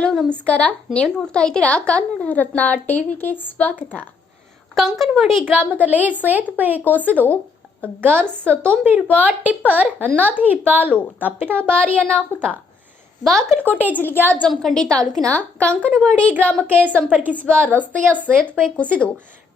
Hello, ನಮಸ್ಕಾರ. ನೀವು ನೋಡ್ತಾ ಇದ್ದೀರಾ ಕನ್ನಡ ರತ್ನ ಟಿವಿಗೆ ಸ್ವಾಗತ. ಕಂಕನವಾಡಿ ಗ್ರಾಮದಲ್ಲಿ ಸೇತುವೆ ಕೋಸಿದು ಗರ್ಸ್ ತುಂಬಿರುವ ಟಿಪ್ಪರ್, ನದಿ ಪಾಲು ತಪ್ಪಿದ ಬಾರಿ ಅನಾಹುತ. ಬಾಗಲಕೋಟೆ ಜಿಲ್ಲೆಯ ಜಮಖಂಡಿ ತಾಲೂಕಿನ ಕಂಕನವಾಡಿ ಗ್ರಾಮಕ್ಕೆ ಸಂಪರ್ಕಿಸುವ ರಸ್ತೆಯ ಸೇತುವೆ ಕುಸಿದು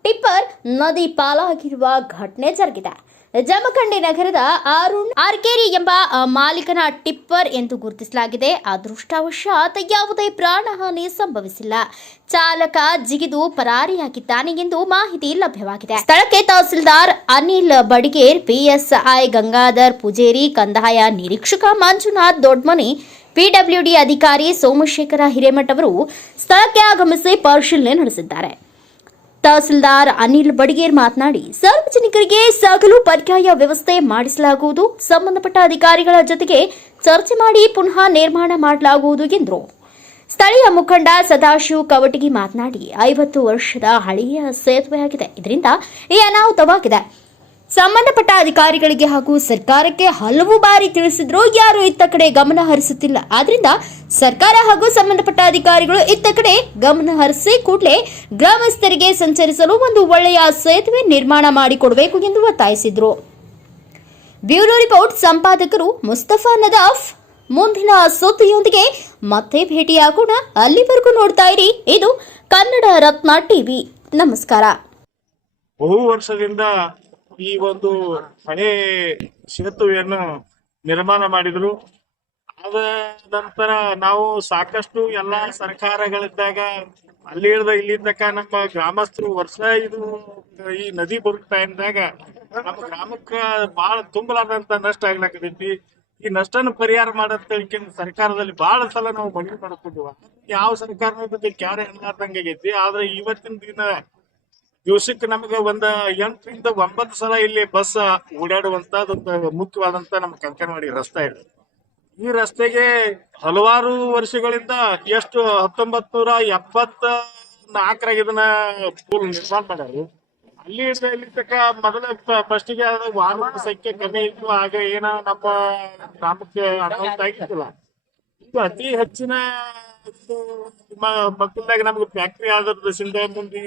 ಟಿಪ್ಪರ್ ನದಿ ಪಾಲಾಗಿರುವ ಘಟನೆ ಜರುಗಿದೆ. ಜಮಖಂಡಿ ನಗರದ ಅರುಣ್ ಆರ್ಕೇರಿ ಎಂಬ ಮಾಲೀಕನ ಟಿಪ್ಪರ್ ಎಂದು ಗುರುತಿಸಲಾಗಿದೆ. ಅದೃಷ್ಟವಶಾತ್ ಯಾವುದೇ ಪ್ರಾಣಹಾನಿ ಸಂಭವಿಸಿಲ್ಲ. ಚಾಲಕ ಜಿಗಿದು ಪರಾರಿಯಾಗಿದ್ದಾನೆ ಎಂದು ಮಾಹಿತಿ ಲಭ್ಯವಾಗಿದೆ. ಸ್ಥಳಕ್ಕೆ ತಹಸೀಲ್ದಾರ್ ಅನಿಲ್ ಬಡಿಗೇರ್, ಪಿಎಸ್ಐ ಗಂಗಾಧರ್ ಪೂಜೇರಿ, ಕಂದಾಯ ನಿರೀಕ್ಷಕ ಮಂಜುನಾಥ್ ದೊಡ್ಮನಿ, ಪಿಡಬ್ಲ್ಯೂಡಿ ಅಧಿಕಾರಿ ಸೋಮಶೇಖರ ಹಿರೇಮಠ ಅವರು ಸ್ಥಳಕ್ಕೆ ಆಗಮಿಸಿ ಪರಿಶೀಲನೆ ನಡೆಸಿದ್ದಾರೆ. ತಹಸೀಲ್ದಾರ್ ಅನಿಲ್ ಬಡಿಗೇರ್ ಮಾತನಾಡಿ, ಸಾರ್ವಜನಿಕರಿಗೆ ಸಾಗಲು ಪರ್ಯಾಯ ವ್ಯವಸ್ಥೆ ಮಾಡಿಸಲಾಗುವುದು. ಸಂಬಂಧಪಟ್ಟ ಅಧಿಕಾರಿಗಳ ಜೊತೆಗೆ ಚರ್ಚೆ ಮಾಡಿ ಪುನಃ ನಿರ್ಮಾಣ ಮಾಡಲಾಗುವುದು ಎಂದರು. ಸ್ಥಳೀಯ ಮುಖಂಡ ಸದಾಶಿವ್ ಕವಟಗಿ ಮಾತನಾಡಿ, ಐವತ್ತು ವರ್ಷದ ಹಳೆಯ ಸೇತುವೆಯಾಗಿದೆ. ಇದರಿಂದ ಈ ಅನಾಹುತವಾಗಿದೆ. ಸಂಬಂಧಪಟ್ಟ ಅಧಿಕಾರಿಗಳಿಗೆ ಹಾಗೂ ಸರ್ಕಾರಕ್ಕೆ ಹಲವು ಬಾರಿ ತಿಳಿಸಿದ್ರು ಯಾರು ಇತ್ತ ಕಡೆ ಗಮನ ಹರಿಸುತ್ತಿಲ್ಲ. ಆದ್ರಿಂದ ಸರ್ಕಾರ ಹಾಗೂ ಸಂಬಂಧಪಟ್ಟ ಅಧಿಕಾರಿಗಳು ಇತ್ತ ಕಡೆ ಗಮನ ಹರಿಸಿ ಕೂಡಲೇ ಗ್ರಾಮಸ್ಥರಿಗೆ ಸಂಚರಿಸಲು ಒಂದು ಒಳ್ಳೆಯ ಸೇತುವೆ ನಿರ್ಮಾಣ ಮಾಡಿಕೊಡಬೇಕು ಎಂದು ಒತ್ತಾಯಿಸಿದ್ರು. ಬ್ಯೂರೋ ರಿಪೋರ್ಟ್ ಸಂಪಾದಕರು ಮುಸ್ತಫಾ ನದಾಫ್. ಮುಂದಿನ ಸುದ್ದಿಯೊಂದಿಗೆ ಮತ್ತೆ ಭೇಟಿಯಾಗೋಣ. ಅಲ್ಲಿವರೆಗೂ ನೋಡ್ತಾ ಇರಿ. ಇದು ಕನ್ನಡ ರತ್ನ ಟಿವಿ. ನಮಸ್ಕಾರ. ಬಹು ವರ್ಷದಿಂದ ಈ ಒಂದು ಹಳೆ ಸೇತುವೆಯನ್ನು ನಿರ್ಮಾಣ ಮಾಡಿದ್ರು. ಅದ ನಂತರ ನಾವು ಸಾಕಷ್ಟು ಎಲ್ಲಾ ಸರ್ಕಾರಗಳಿದ್ದಾಗ ಅಲ್ಲಿ ಹಿಡ್ದ ಇಲ್ಲಿ ನಮ್ಮ ಗ್ರಾಮಸ್ಥರು ವರ್ಷ ಇದು ಈ ನದಿ ಬರುತ್ತಾ ಇದ್ದಾಗ ನಮ್ಮ ಗ್ರಾಮಕ್ಕ ಬಹಳ ತುಂಬಲಾದಂತ ನಷ್ಟ ಆಗ್ಲಾಕತೈತಿ ಈ ನಷ್ಟನ ಪರಿಹಾರ ಮಾಡಂತ ಹೇಳ್ಕೊಂಡು ಸರ್ಕಾರದಲ್ಲಿ ಬಹಳ ಸಲ ನಾವು ಮನವಿ ಮಾಡ್ಕೊಂಡಿವ. ಯಾವ ಸರ್ಕಾರನ ಬಗ್ಗೆ ಕ್ಯಾರೆ ಅನ್ಲಾರ್ದಂಗ ಆಗೈತಿ. ಆದ್ರೆ ಇವತ್ತಿನ ದಿನ ದಿವಸಕ್ಕೆ ನಮಗೆ ಒಂದ ಎಂಟರಿಂದ ಒಂಬತ್ತು ಸಲ ಇಲ್ಲಿ ಬಸ್ ಓಡಾಡುವಂತ ಮುಖ್ಯವಾದಂತ ನಮ್ಮ ಕಂಕನವಾಡಿ ರಸ್ತೆ ಇದೆ. ಈ ರಸ್ತೆಗೆ ಹಲವಾರು ವರ್ಷಗಳಿಂದ ಎಷ್ಟು ಹತ್ತೊಂಬತ್ ನೂರ ಎಪ್ಪತ್ತ ನಾಲ್ಕರಾಗ ಇದನ್ನ ಪೂಲ್ ನಿರ್ಮಾಣ ಮಾಡ್ಯಾರ. ಅಲ್ಲಿ ಇಲ್ಲಿ ತಕ್ಕ ಮೊದಲ ಫಸ್ಟಿಗೆ ವಾಹನ ಸಂಖ್ಯೆ ಕಮ್ಮಿ ಇತ್ತು, ಆಗ ಏನ ನಮ್ಮ ಗ್ರಾಮಕ್ಕೆ ಅನಾಹುತ ಆಗಿತ್ತಲ್ಲ ಇದು ಅತಿ ಹೆಚ್ಚಿನ ಮಕ್ಕಳದಾಗ ನಮ್ಗೆ ಫ್ಯಾಕ್ಟರಿ ಆದ್ರದಿಂದ ಮುಂದೆ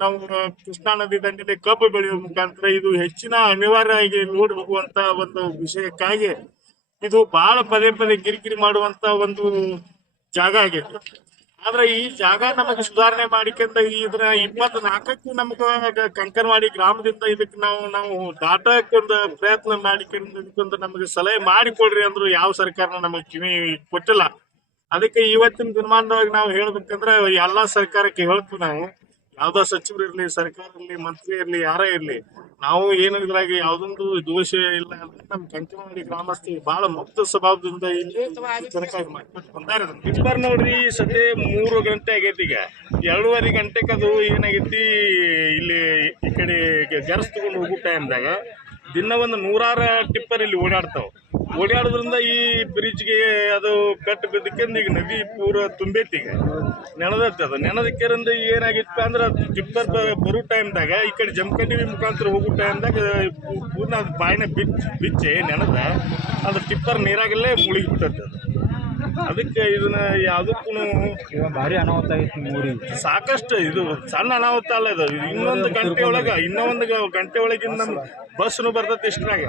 ನಾವು ಕೃಷ್ಣಾ ನದಿ ದಂಡೆ ಕಬ್ಬು ಬೆಳೆಯುವ ಮುಖಾಂತರ ಇದು ಹೆಚ್ಚಿನ ಅನಿವಾರ್ಯ ಆಗಿ ನೋಡಿ ಹೋಗುವಂತ ಒಂದು ವಿಷಯಕ್ಕಾಗಿ ಇದು ಬಹಳ ಪದೇ ಪದೇ ಕಿರಿಕಿರಿ ಮಾಡುವಂತ ಒಂದು ಜಾಗ ಆಗೈತಿ ಆದ್ರೆ ಈ ಜಾಗ ನಮಗೆ ಸುಧಾರಣೆ ಮಾಡಿಕೊಂಡ ಇದ್ರ ಇಪ್ಪತ್ ನಾಲ್ಕಕ್ಕೂ ಕಂಕರ್ ಕಂಕನವಾಡಿ ಗ್ರಾಮದಿಂದ ಇದಕ್ಕೆ ನಾವು ನಾವು ದಾಟಕ್ಕೊಂದು ಪ್ರಯತ್ನ ಮಾಡಿಕೊಂಡು ನಮಗೆ ಸಲಹೆ ಮಾಡಿಕೊಡ್ರಿ ಅಂದ್ರು ಯಾವ ಸರ್ಕಾರ ನಮಗೆ ಕಿವಿ ಕೊಟ್ಟಿಲ್ಲ. ಅದಕ್ಕೆ ಇವತ್ತಿನ ದಿನಮಾನದೊಳಗೆ ನಾವು ಹೇಳ್ಬೇಕಂದ್ರೆ ಎಲ್ಲಾ ಸರ್ಕಾರಕ್ಕೆ ಹೇಳ್ತೀವಿ ನಾವು ಯಾವ್ದೋ ಸಚಿವರು ಇರ್ಲಿ, ಸರ್ಕಾರ ಇರ್ಲಿ, ಮಂತ್ರಿ ಇರ್ಲಿ, ಯಾರೇ ಇರ್ಲಿ, ನಾವು ಏನು ಇದ್ರಾಗಿ ಯಾವ್ದೊಂದು ದೋಷ ಇಲ್ಲ ಅಂದ್ರೆ ನಮ್ ಕಂಕನವಾಡಿ ಗ್ರಾಮಸ್ಥರು ಬಹಳ ಮುಕ್ತ ಸ್ವಭಾವದಿಂದ ಇಲ್ಲಿ ಇಬ್ಬರು ನೋಡ್ರಿ ಸದ್ಯ ಮೂರು ಗಂಟೆ ಆಗೈತಿ ಈಗ. ಎರಡೂವರೆ ಗಂಟೆಗೆ ಅದು ಏನಾಗೈತಿ, ಇಲ್ಲಿ ಈ ಕಡೆ ಜರ್ಸ್ ತಗೊಂಡು ಹೋಗೋ ಟೈಮ್ದಾಗ ದಿನ ಒಂದು ನೂರಾರು ಟಿಪ್ಪರ್ ಇಲ್ಲಿ ಓಡಾಡ್ತಾವ. ಓಡಾಡೋದ್ರಿಂದ ಈ ಬ್ರಿಡ್ಜ್ಗೆ ಅದು ಕಟ್ಟು ಬಿದ್ದಕ್ಕಿಂದ ಈಗ ನದಿ ಪೂರ ತುಂಬೈತಿ ಈಗ. ನೆನದತ್ತೆ ಅದು. ನೆನದಕ್ಕಿರಂದ ಏನಾಗಿತ್ತು ಅಂದ್ರೆ ಅದು ಟಿಪ್ಪರ್ ಬರೋ ಟೈಮ್ದಾಗ ಈ ಕಡೆ ಜಮಖಂಡಿ ಮುಖಾಂತರ ಹೋಗೋ ಟೈಮ್ದಾಗ ಪೂರ್ಣ ಅದು ಬಾಯಿನ ಬಿಚ್ಚಿ ಬಿಚ್ಚಿ ನೆನದ ಅದು ಟಿಪ್ಪರ್ ನೀರಾಗಲ್ಲೇ ಮುಳುಗಿ ಬಿಟ್ಟದ್ದು ಅದು. ಅದಕ್ಕೆ ಇದನ್ನ ಯಾವುದಕ್ಕೂ ಭಾರಿ ಅನಾಹುತ ಆಗಿತ್ತು ಸಾಕಷ್ಟು ಇದು ಸಣ್ಣ ಅನಾಹುತ ಅಲ್ಲ ಇದು. ಇನ್ನೊಂದು ಗಂಟೆ ಒಳಗ ಇನ್ನೊಂದು ಗಂಟೆ ಒಳಗಿಂದ ಬಸ್ನು ಬರ್ತೈತಿ ಇಷ್ಟ್ರಾಗ.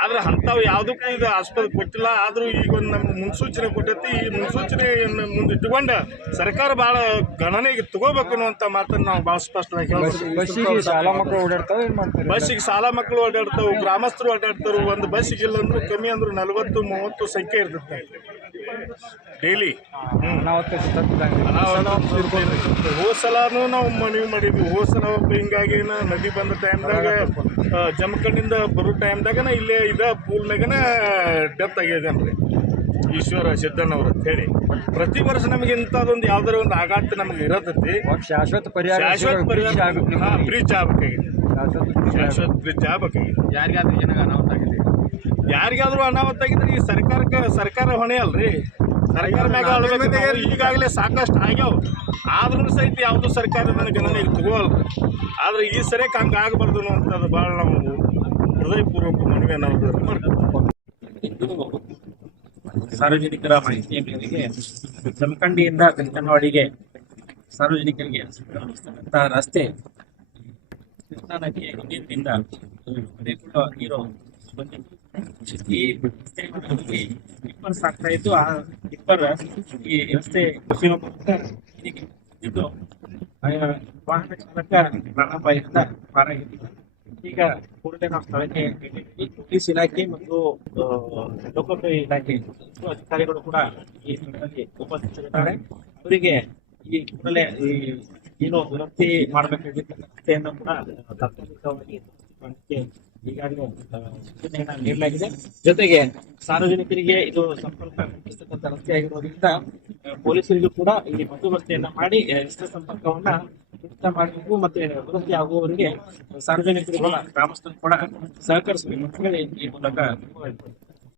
ಆದ್ರೆ ಅಂಥವು ಯಾವುದಕ್ಕೂ ಇದು ಆಸ್ಪತ್ರೆ ಕೊಟ್ಟಿಲ್ಲ. ಆದರೂ ಈಗ ಒಂದು ನಮ್ಗೆ ಮುನ್ಸೂಚನೆ ಕೊಟ್ಟೈತಿ. ಈ ಮುನ್ಸೂಚನೆ ಮುಂದೆ ಇಟ್ಕೊಂಡ ಸರ್ಕಾರ ಬಹಳ ಗಣನೆಗೆ ತಗೋಬೇಕು ಅನ್ನುವಂತ ಮಾತನ್ನ ನಾವು ಬಹಳ ಸ್ಪಷ್ಟವಾಗಿ ಬಸ್ಸಿಗೆ ಶಾಲಾ ಮಕ್ಕಳು ಓಡಾಡ್ತಾವೆ ಬಸ್ಸಿಗೆ ಸಾಲ ಮಕ್ಕಳು ಓಡಾಡ್ತಾವೆ ಗ್ರಾಮಸ್ಥರು ಓಡಾಡ್ತಾರೆ ಒಂದು ಬಸ್ಸಿಗೆ ಇಲ್ಲ ಅಂದ್ರೆ ಕಮ್ಮಿ ಅಂದ್ರೂ ನಲವತ್ತು ಮೂವತ್ತು ಸಂಖ್ಯೆ ಇರ್ತೈತೆ. ಡೈಲಿ? ಹೋಸಲಾನು ನಾವು ಮನವಿ ಮಾಡಿದ್ವಿ. ಹೋಸಲ ಹಿಂಗಾಗಿ ನದಿ ಬಂದ ಟೈಮ್ದಾಗ ಜಮಖಂಡಿಂದ ಬರೋ ಟೈಮ್ದಾಗನ ಇಲ್ಲೇ ಇದ ಪೂಲ್ನಾಗನ ಡೆತ್ ಆಗ್ಯದನ್ರಿ. ಈಶ್ವರ ಸಿದ್ದಣ್ಣವ್ರು ಅಂತ ಹೇಳಿ. ಪ್ರತಿ ವರ್ಷ ನಮಗೆ ಇಂಥದ್ದೊಂದು ಯಾವ್ದಾರ ಒಂದು ಆಘಾತ ನಮಗೆ ಇರತೈತಿ. ಶಾಶ್ವತ ಪರಿಹಾರ ಶಾಶ್ವತ ಪರಿಹಾರ ಆಗುತ್ತೆ ಹಾ, ಬ್ರಿಡ್ಜ್ ಆಗ್ಬೇಕಾಗಿದೆ ಶಾಶ್ವತ ಪರಿಹಾರ. ಶಾಶ್ವತ ಬ್ರಿಡ್ಜ್ ಆಗ್ಬೇಕಾಗಿದೆ ಯಾರಿಗಾದ್ರೂ ಏನಾಗ ಅನಾಹುತ ಆಗಿದೆ ಯಾರಿಗಾದ್ರೂ ಅನಾಹುತ ಆಗಿದ್ರೆ ಈ ಸರ್ಕಾರಕ್ಕೆ ಸರ್ಕಾರ ಹೊಣೆ ಅಲ್ರಿ? ಸರ್ಕಾರ ಮ್ಯಾಗ. ಈಗಾಗಲೇ ಸಾಕಷ್ಟು ಆಗ್ಯಾವ. ಆದ್ರೂ ಸಹಿತ ಯಾವ್ದು ಸರ್ಕಾರ ನನಗೆ ಗಣನೆಗೆ ತಗೋಲ್ಲ ಆದ್ರೆ ಈ ಸರಿಯಕ್ಕೆ ಹಂಗೆ ಆಗಬಾರ್ದು ಅನ್ನೋಂಥದ್ದು ಭಾಳ ನಾವು ಹೃದಯಪೂರ್ವಕ ಮನವಿ ಅನ್ನೋದು ಸಾರ್ವಜನಿಕರ ಮಾಹಿತಿಯ ಮೇರೆಗೆ ಜಮಖಂಡಿಯಿಂದ ಕಂಕನವಾಡಿಗೆ ಸಾರ್ವಜನಿಕರಿಗೆ ರಸ್ತೆ ಕೃಷ್ಣಾ ನದಿಯ ನೀರಿನಿಂದ ಇರೋ ಬಂದಿತ್ತು ಈ ರಸ್ತೆಯಲ್ಲಿ ಟಿಪ್ಪರ್ ಸಾಕ್ತಾ ಇದ್ದು ಆ ಟಿಪ್ಪರ್ ಈ ರಸ್ತೆ ಇದ್ದು ವಾಹನ ಚಾಲಕ ಪ್ರಾಣಾಪಾಯದಿಂದ ಪಾರಾಗಿದ್ದಾರೆ ಈಗ ಕೂಡಲೇ ನಾವು ಸ್ಥಳಕ್ಕೆ ಪೊಲೀಸ್ ಇಲಾಖೆ ಮತ್ತು ಲೋಕೋಪಯೋಗಿ ಇಲಾಖೆ ಅಧಿಕಾರಿಗಳು ಕೂಡ ಈ ಸ್ಥಳದಲ್ಲಿ ಉಪಸ್ಥಿತರಿದ್ದಾರೆ. ಅವರಿಗೆ ಈ ಕೂಡಲೇ ಈ ಏನು ಮಾಡಬೇಕಾಗಿದ್ದ ರಸ್ತೆಯನ್ನು ಕೂಡ ತಾತ್ಕಾಲಿಕವಾಗಿ ಈಗಾಗಲೇ ನೀಡಲಾಗಿದೆ ಜೊತೆಗೆ ಸಾರ್ವಜನಿಕರಿಗೆ ಇದು ಸಂಪರ್ಕ ಕಲ್ಪಿಸತಕ್ಕಂತ ರಸ್ತೆ ಆಗಿರೋದ್ರಿಂದ ಪೊಲೀಸರಿಗೂ ಕೂಡ ಇಲ್ಲಿ ಬಂದೋಬಸ್ತೆಯನ್ನ ಮಾಡಿ ರಸ್ತೆ ಸಂಪರ್ಕವನ್ನ ಕಡಿತ ಮಾಡಬೇಕು ಮತ್ತೆ ದುರಸ್ತಿ ಆಗುವವರಿಗೆ ಸಾರ್ವಜನಿಕರು ಗ್ರಾಮಸ್ಥರು ಕೂಡ ಸಹಕರಿಸಬೇಕು. ಈ ಮೂಲಕ